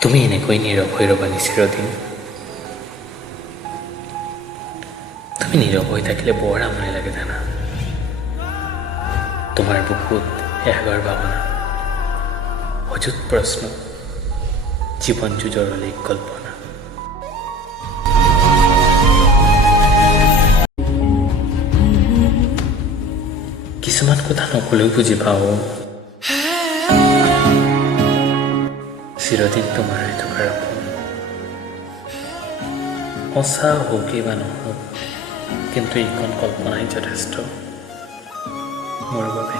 তুমি এনেকৈ নীৰৱ হৈ ৰ'বানি চিৰদিন। তুমি নীৰৱ হৈ থাকিলে বৰ আমনি লাগে জানা। তোমাৰ বুকুত এহাগৰ ভাৱনা, অযুত প্ৰশ্ন, জীৱন যুঁজৰলৈ কল্পনা। কিছুমান কথা নকলেও বুজি পাওঁ। চিৰদিন তোমাৰ হৈ থকাৰ সপোন, সঁচা হওকেই বা নহওক, কিন্তু এইখন কল্পনাই যথেষ্ট মোৰ বাবে।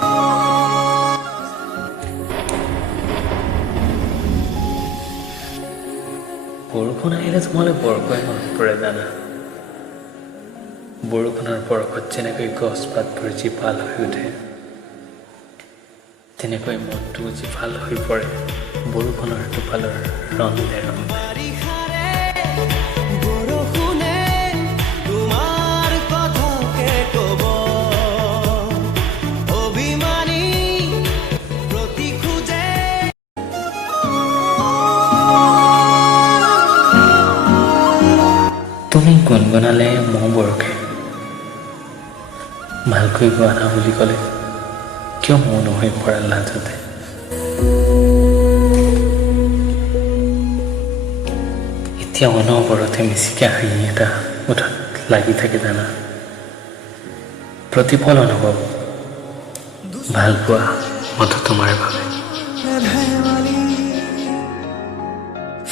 বৰষুণ আহিলে তোমালৈ বৰকৈ মনত পৰে জানা। বৰষুণৰ বৰষত যেনেকৈ গছপাতবোৰ জীপাল হৈ উঠে, তেনেকৈ মনটো জীপাল হৈ পৰে বৰষুণৰ টোপালৰ ৰঙে ৰঙে। তুমি গুণগুণালে মৌ বৰষে, ভালকৈ গোৱা না বুলি ক'লে কিয় মৌন হৈ পৰা লাজতে। এতিয়া অনবৰতে মিচিকা হাঁহি এটা মুঠত লাগি থাকে জানা। প্ৰতিফল অনুভৱ, ভাল পোৱা মতো তোমাৰ বাবে।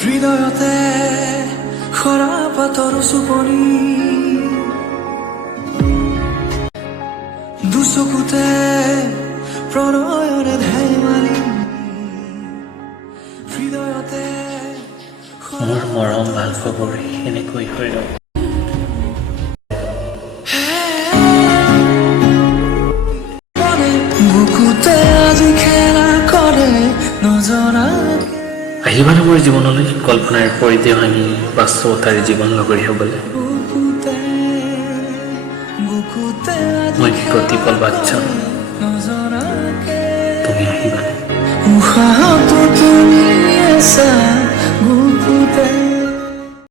হৃদয়তে সৰা পাতৰ চুপনি, দুচকুতে প্ৰণয়ৰে ধেমালি, হৃদয়তে মোৰ মৰম ভাল খবৰ এনেকৈ হৈ ৰ'ব। বুকুতে আজি খেলা কৰে নজনাকে। আহিবানে মোৰ জীৱনলৈ কল্পনাৰ পৰিধি ভাঙি বাস্তৱতাৰ জীৱন লগৰী হ'বলৈ। মই প্ৰতিপল বাট চাম, তুমি আহিবানে? উশাহতো তুমি আছা।